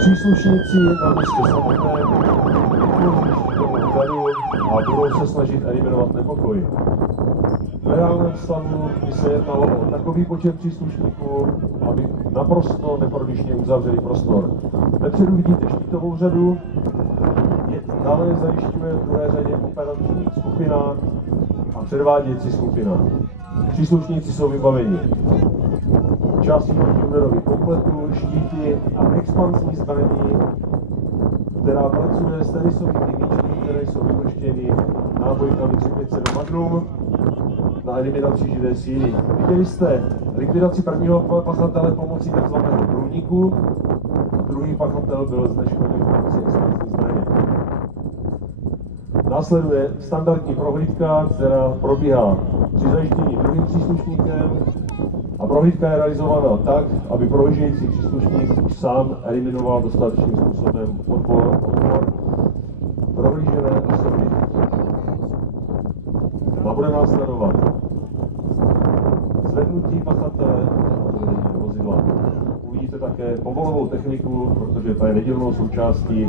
Příslušníci na místě samotném úřadu a budou se snažit eliminovat nepokoj. V reálném stavu by se jednalo o takový počet příslušníků, aby naprosto neprodyšně uzavřeli prostor. Vepředu vidíte štítovou řadu, dále zajišťuje v druhé řadě operační skupina a předvádějící skupina. Příslušníci jsou vybaveni částí úderových kompletů, štíty a expansní zbraní, která pracuje s tenisovými míčky, které jsou vypuštěny nábojkami 357 Magnum na eliminaci živé síly. Viděli jste likvidaci prvního pachatele pomocí tzv. Průniku, druhý pachatel byl zneškodněn pomocí expansní zbraně. Následuje standardní prohlídka, která probíhá při zajištění druhým příslušníkem a prohlídka je realizována tak, aby prohlížející příslušník už sám eliminoval dostatečným způsobem odpor prohlížené osoby. A bude následovat zvednutí pachatele a vozidla. Uvidíte také povolovou techniku, protože ta je nedílnou součástí